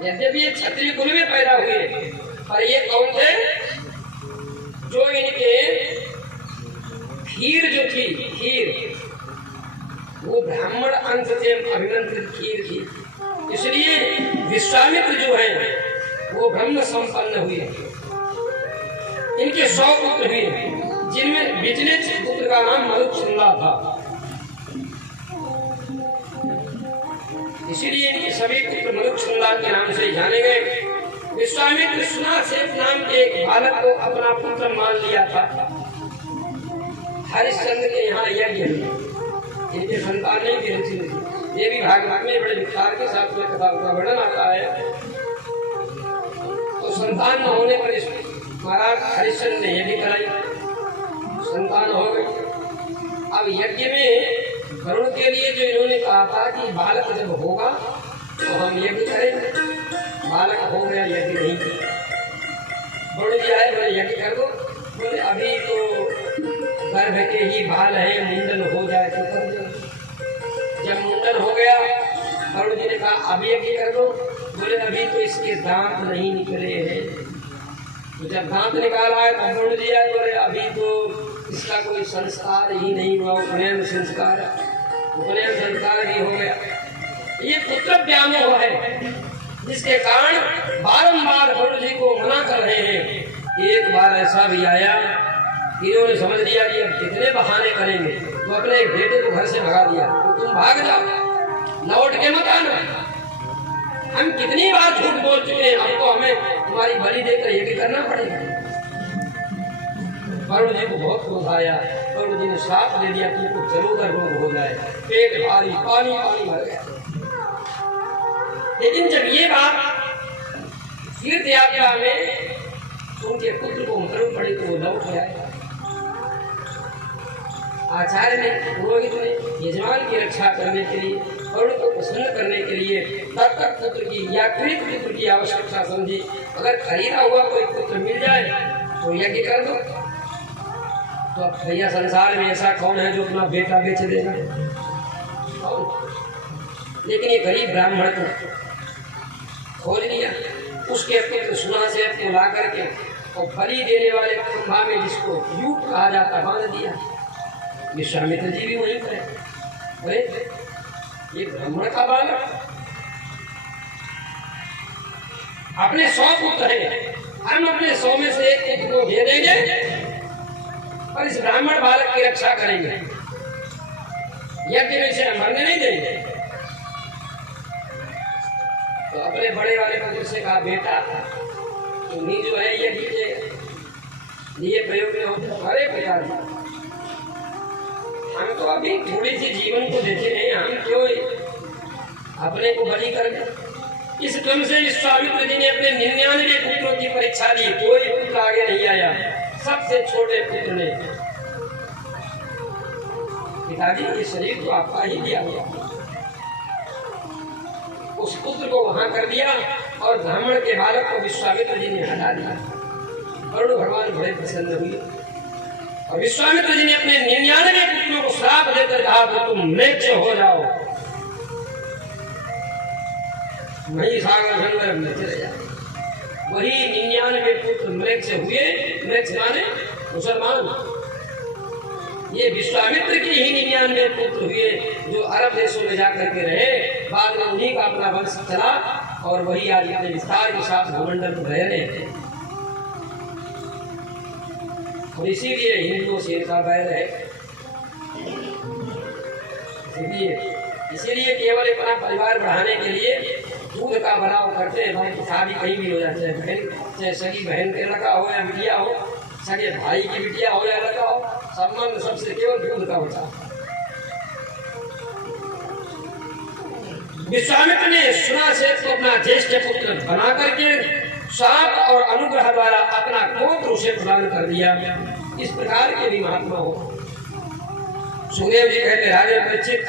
यद्यपि ये क्षत्रिय कुल में पैदा हुए, पर ये कौन थे? जो इनके खीर जो थी, खीर वो ब्राह्मण अंश से अभिमंत्रित खीर थी। इसलिए विश्वामित्र जो है वो ब्रह्म संपन्न हुए। इनके 100 पुत्र हुए, जिनमें बिचले पुत्र का नाम मरुच्छृंगा था। इसीलिए इनके सभी पुत्र मरुच्छृंगा के नाम से जाने गए। विश्वामित्र सुनासेन नाम के एक बालक को अपना पुत्र मान लिया था। हरिश्चंद्र के यहाँ यज्ञ है, इनके संतान नहीं थे ऋषि ने। ये भी भागवत में बड़े विस्तार के साथ में कथा का वर्णन आता है। तो संतान न होने पर महाराज हरिश्चंद्र ने यज्ञ कराई, संतान हो गई। अब यज्ञ में वरुण के लिए जो इन्होंने कहा था कि बालक जब होगा तो हम यज्ञ करेंगे, बालक हो गया, यज्ञ नहीं किया। वरुण जी आए, बोले यज्ञ कर दो। बोले अभी तो गर्भ के ही बाल है, मुंडन हो जाए तो कर दो। जब मुंडन हो गया, वरुण जी ने कहा अभी यज्ञ कर दो। बोले अभी तो इसके दांत नहीं निकले हैं। तो जब दांत निकाला है तो वरुण जी आए, बोले अभी तो इसका कोई संस्कार ही नहीं हुआ, उपनयन संस्कार भी हो गया। ये पुत्र व्यामोह है, जिसके कारण बारंबार वरुण जी को मना कर रहे हैं। एक बार ऐसा भी आया, इन्होंने समझ लिया कि अब कितने बहाने करेंगे, तो अपने एक बेटे को घर से भगा दिया। तो तुम भाग जाओ, लौट के मत आना। हम कितनी बार झूठ बोल चुके हैं, अब तो हमें तुम्हारी बलि देकर यज्ञ करना पड़ेगा। वरुण जी को बहुत क्रोध आया। वरुण जी ने श्राप दे दिया कि तुमको जरूर रोग हो जाए, पेट भारी, पानी पानी भर गया। लेकिन जब ये बात तीर्थ यात्रा में उनके पुत्र को मालूम पड़ी तो वो लौट आए। आचार्य ने, पुरोहित ने यजमान की रक्षा करने के लिए, वरुण को प्रसन्न करने के लिए तब तक पुत्र की या कृत पुत्र की आवश्यकता समझी। अगर खरीदा हुआ कोई पुत्र मिल जाए तो यज्ञ कर दो। तो अब भैया संसार में ऐसा कौन है जो अपना बेटा बेच देगा? लेकिन ये गरीब ब्राह्मण को खोज लिया। उसके पुत्र सुनासेन को ला करके और बलि देने वाले खंभा में, जिसको यूप कहा जाता, बांध दिया। विश्वामित्र जी भी वहीं पर। अरे ये ब्राह्मण का बालक, अपने 100 पुत्र हैं, हम अपने 100 में से एक पुत्र को दे देंगे और इस ब्राह्मण बालक की रक्षा करेंगे, यज्ञ में से मरने नहीं देंगे। तो अपने बड़े वाले पुत्र से कहा, बेटा तुम्ही जो है ये लिए प्रयोग में होते। अरे पिताजी, हम तो अभी थोड़ी सी जीवन को देखे हैं, हम क्यों अपने को बलि कर गए? इस क्रम से विश्वामित्र जी ने अपने 99 पुत्रों की परीक्षा ली, कोई पुत्र आगे नहीं आया। सबसे छोटे पुत्र ने, पिताजी ये शरीर तो आपका ही दिया हुआ, उस पुत्र को वहां कर दिया और ब्राह्मण के बालक को विश्वामित्र जी ने हटा दिया। वरुण भगवान बड़े प्रसन्न हुए और विश्वामित्र जी ने अपने 99 पुत्रों को श्राप देकर कहा कि तुम म्लेच्छ हो जाओ, वही सागर जंगल में चले जाओ। वही 99 पुत्र म्लेच्छ हुए। म्लेच्छ माने मुसलमान। ये विश्वामित्र के ही 99 पुत्र हुए जो अरब देशों में जाकर के रहे। बाद में उन्हीं का अपना वंश चला और वही आज अपने विस्तार के साथ भूमंडल पर रह रहे थे। और इसीलिए हिंदुओं से इनका बैर है। इसीलिए केवल अपना परिवार बढ़ाने के लिए दूध का बनाव करते हैं। भाई शादी कहीं भी हो जाए, चाहे सगी बहन के लड़का हो या बिटिया हो, सगे भाई की बिटिया हो या लड़का हो, संबंध सबसे केवल दूध का होता। विश्वामित्र ने सुनासेन को अपना ज्येष्ठ पुत्र बना करके शाप और अनुग्रह द्वारा अपना गोत्र उसे प्रदान कर दिया। इस प्रकार के भी महात्मा हो। सुखदेव जी कहते, राजा परीक्षित